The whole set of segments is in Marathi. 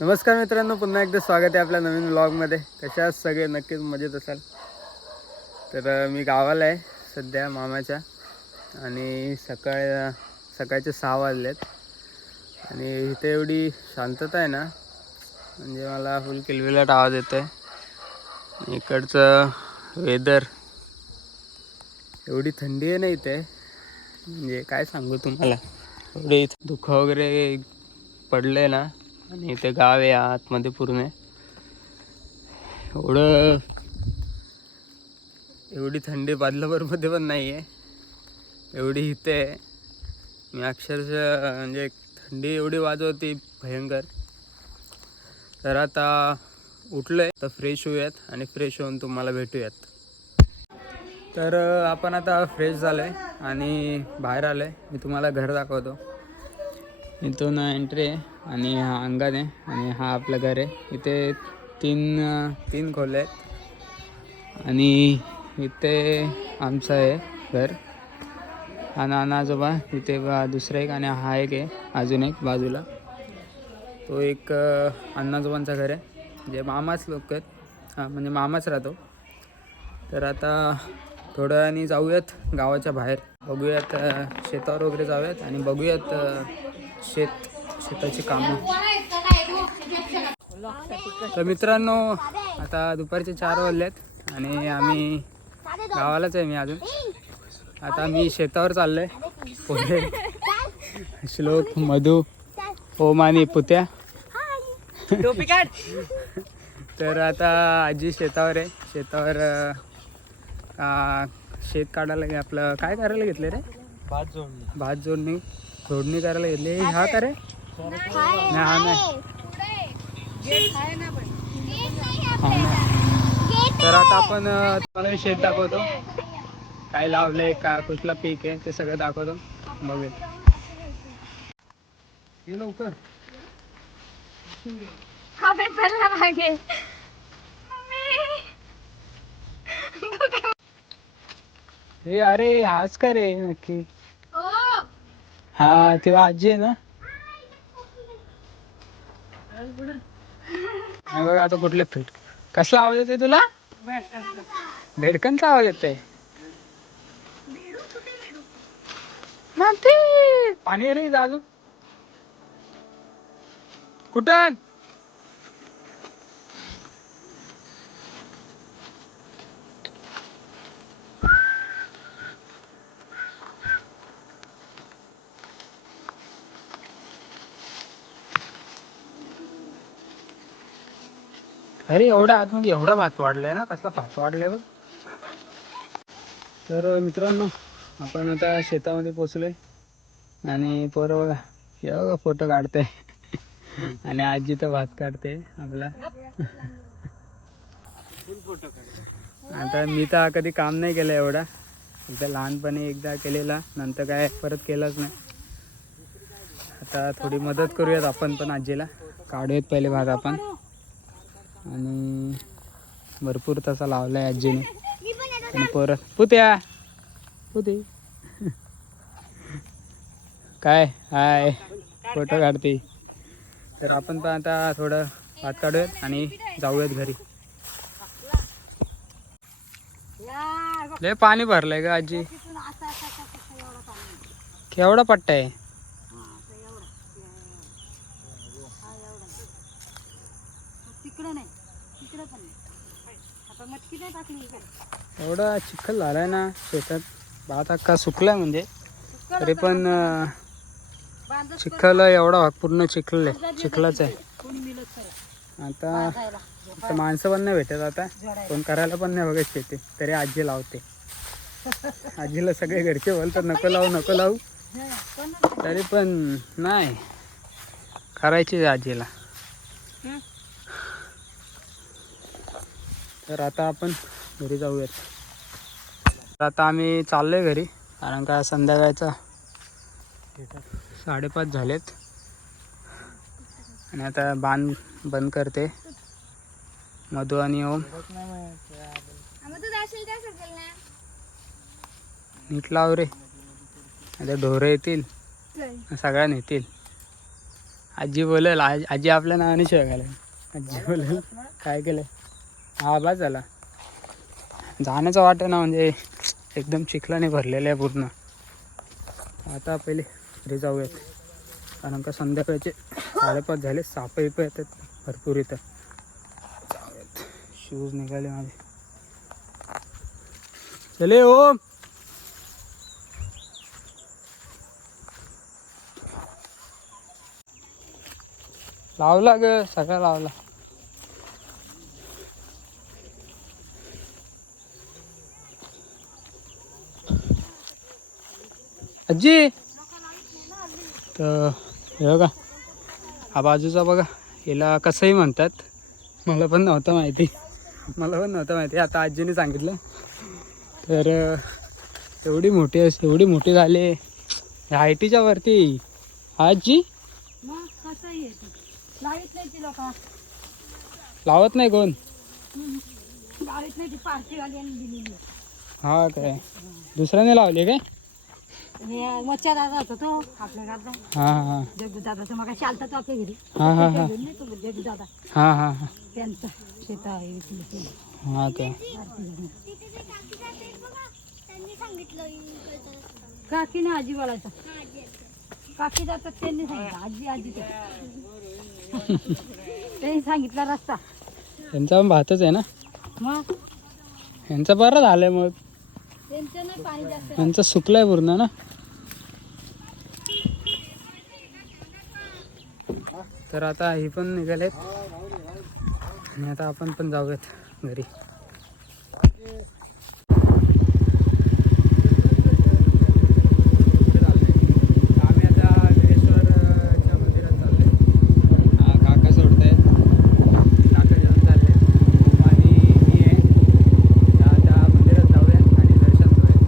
नमस्कार मित्रांनो, पुन्हा एकदा स्वागत आहे आपल्या नवीन व्लॉगमध्ये. कशा आहात सगळे? नक्कीच मजेत असाल. तर मी गावाला आहे सध्या मामाच्या, आणि सकाळचे 6 वाजलेत आणि इथे एवढी शांतता आहे ना, म्हणजे मला फुल किलबिलाट आवाज येतो आहे. इकडचं वेदर, एवढी थंडी आहे ना इथे, म्हणजे काय सांगू तुम्हाला. एवढे धुकं वगैरे पडले ना, आणि इथे गाव आहे आतमध्ये पूर्ण. एवढी थंडी बादलापूरमध्ये पण नाही आहे, एवढी इथे आहे. मी अक्षरशः म्हणजे थंडी एवढी वाजवती भयंकर. तर आता उठलो आहे, तर फ्रेश होऊयात आणि फ्रेश होऊन तुम्हाला भेटूयात. तर आपण आता फ्रेश झालो आहे आणि बाहेर आलो आहे. मी तुम्हाला घर दाखवतो. इथून एंट्री आहे आणि हा अंगण आहे आणि हा आपलं घर आहे. इथे तीन खोल्या आहेत आणि इथे आमचं आहे घर. हा नाना आजोबा इथे दुसरं एक, आणि हा एक आहे अजून एक बाजूला. तो एक अण्णाजोबांचं घर आहे, जे मामाच लोक आहेत. हां, म्हणजे मामाच राहतो. तर आता थोड्या वेळाने जाऊयात गावाच्या बाहेर, बघूयात शेतावर वगैरे जाऊयात आणि बघूयात शेताची कामं. तर मित्रांनो, आता दुपारचे 4 वाजलेत आणि आम्ही गावालाच आहे. मी अजून आता मी शेतावर चाललो आहे. पुढे श्लोक, मधू, ओम आणि पुत्या. तर आता आजी शेतावर आहे. शेतावर शेत काढायला आपलं काय करायला घेतलं रे? भात जोडणी करायला घेतली. हा का रे? नाही, हा नाही. तर आता आपण तुम्हाला शेत दाखवतो, काय लावलंय, का कुठला पीक आहे ते सगळं दाखवतो. बघूया लवकर. हे अरे हाच का रे नक्की? हा, तेव्हा आजी आहे ना. बघा आता कुठले फिट. कसला आवाज येतोय तुला? भेडकांचा आवाज येतोय. पाणी रे अजून कुठं? अरे एवढा आतमध्ये एवढा भात वाढलाय ना, कसला भात वाढलाय बघ. तर मित्रांनो, आपण आता शेतामध्ये पोचलोय आणि पोरं बघा एवढा फोटो काढते आणि आजी तर भात काढते आपला. आता मी तर कधी काम नाही केलं एवढा, एकदा लहानपणी एकदा केलेला, नंतर काय परत केलंच नाही. आता थोडी मदत करूयात आपण पण आजीला. काढूयात पहिले भात आपण. आणि भरपूर तसा लावलाय आजीने. आणि परत पुत्या काय हाय फोटो काढते. तर आपण पण आता थोडं भात काढूयात आणि जाऊयात घरी. लय पाणी भरलंय का आजी? केवढा पट्टा आहे? एवढा चिखल झालाय ना शेतात. भात अख्खा सुकलाय म्हणजे, तरी पण चिखल एवढा पूर्ण चिखलाच आहे. आता माणसं पण नाही भेटत, आता कोण करायला पण नाही बघत शेती, तरी आजी लावते. आजीला सगळे घरचे बोलतात नको लावू, तरी पण नाही, करायची आजीला. तर आता आपण घरी जाऊयात. तर आता आम्ही चाललोय घरी, कारण का संध्याकाळचा 5:30 झालेत. आणि आता बाण बंद करते मधू आणि ओम. नीट लाव रे, आता ढोरं येतील, सगळ्या नेतील. आजी बोलेल आजी आपल्या नावाने शिवाय घालेल. आजी बोलेल काय केलं. हा बस झाला. जाण्याचं वाटतं ना म्हणजे एकदम चिखलाने भरलेलं आहे पूर्ण. आता पहिले घरी जाऊयात कारण का संध्याकाळचे 5:30 झाले. साप येतात भरपूर इथं. जाऊयात. शूज निघाले माझे. चले ओम. लावला ग सगळा लावला. आजी तर हे बघा हा बाजूचा बघा हिला कसंही म्हणतात. मला पण नव्हतं माहिती. आता आजीने सांगितलं. तर एवढी मोठी झाली. हायटीच्या वरती. आजी लावत नाही कोण. हा काय दुसऱ्याने लावले काय. मोचा दादा होता तो आपल्या गावचा. हां जगू दादाचा मग चालतात आपल्या घरी. हां जगू दादा हां त्यांचं शेत आहे. हां काय काकीने आजी बोलायचा. काकी जातात त्यांनी सांगितलं आजी आजी त्यांनी सांगितला रस्ता. त्यांचा पण भातच आहे ना. मग यांचं बरं झालंय मग. त्यांचं नाही पाणी जास्त. यांचं सुकलंय पूर्ण ना. तर आता ही पण निघालेत आणि आता आपण पण जाऊयात घरी. आम्ही आता वीरेश्वरच्या मंदिरात चालले. काका सोडतायत. काका जेवण चालले आणि मी आहे. आता मंदिरात जाऊयात आणि दर्शन करूयात.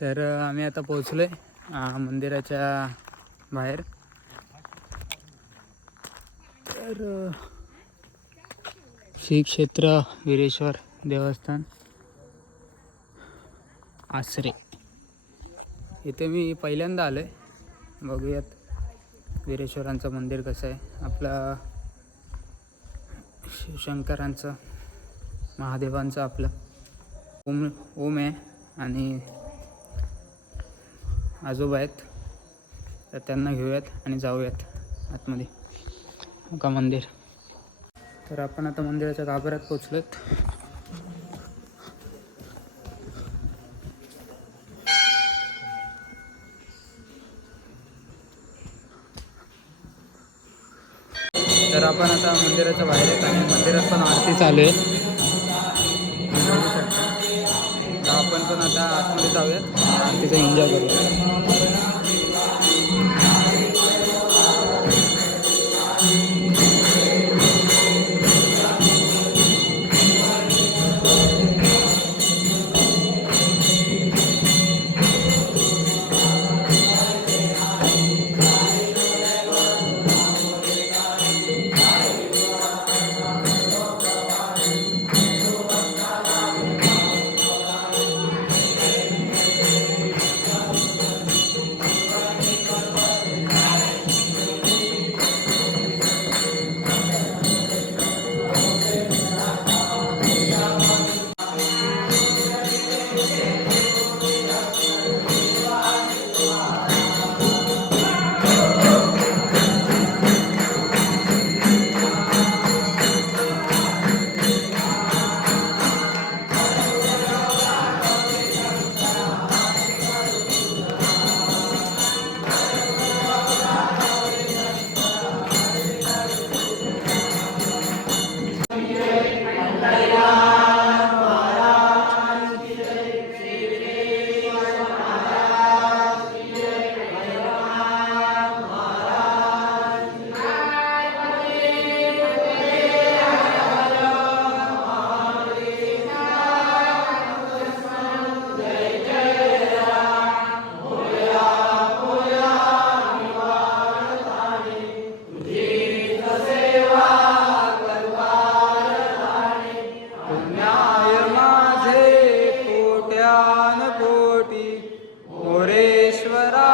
तर आम्ही आता पोचलो आहे मंदिराच्या बाहेर. तर श्री क्षेत्र वीरेश्वर देवस्थान आसरे इथे मी पहिल्यांदा आलो आहे. बघूयात वीरेश्वरांचं मंदिर कसं आहे. आपला शिवशंकरांचं महादेवांचं आपलं ओम आहे आणि आजोबा आहेत. तर त्यांना घेऊयात आणि जाऊयात आतमध्ये का मंदिर. तर आपण आता मंदिराच्या गाभाऱ्यात पोचलोत. तर आपण आता मंदिराच्या बाहेर आहेत आणि मंदिरात पण आरती चालू आहे. तर आपण पण आता आतमध्ये जाऊयात आरतीचा एन्जॉय करूया. पुण्याय माझे कोट्यान कोटी मोरेश्वरा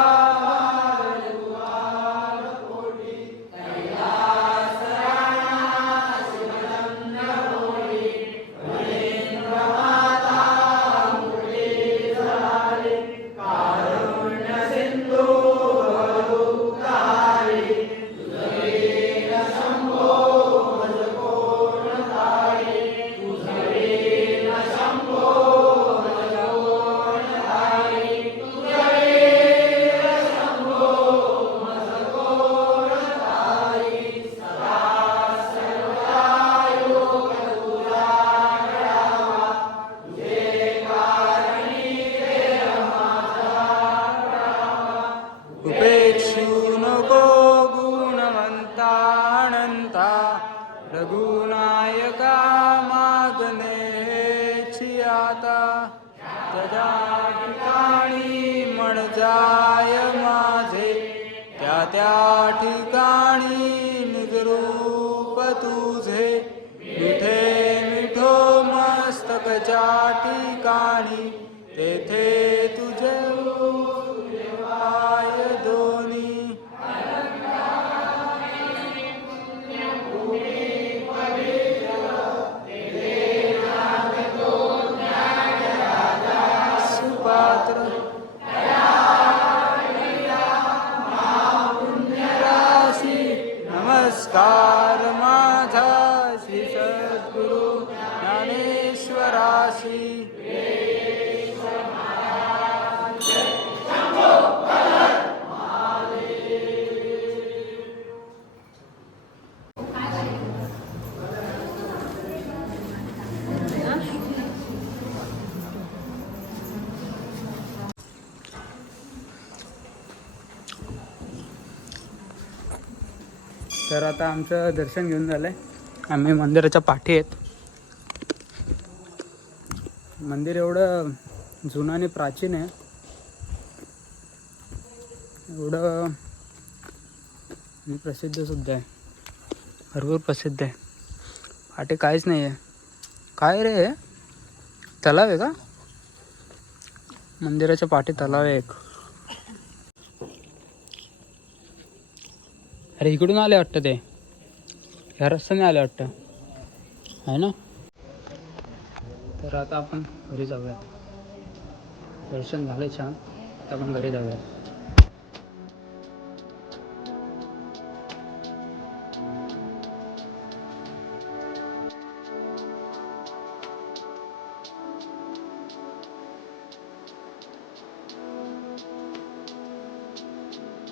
उपेक्षू नको गुणवंतानंता रघुनायका मागणेची आता त्या ठिकाणी मन जाय माझे त्या ठिकाणी निजरूप तुझे मिठे मिठो मस्तकच्या ठिकाणी तेथे तुझे पाय दोन्ही सुपात्र राशी नमस्कार माझा श्री सद्गुरु ज्ञानेश्वराशी तर आता आमचं दर्शन घेऊन झालंय. आम्ही मंदिराच्या पाठी आहेत. मंदिर एवढं जुनं आणि प्राचीन आहे, एवढं आणि प्रसिद्ध सुद्धा आहे, भरपूर प्रसिद्ध आहे. पाठी काहीच नाही आहे. काय रे, तलाव आहे का? मंदिराच्या पाठी तलाव आहे एक. अरे इकडून आले वाटतं, ते ह्या रस्त्याने आले वाटतं, आहे ना? तर आता आपण घरी जाऊया. दर्शन झाले छान, आता आपण घरी जाऊया.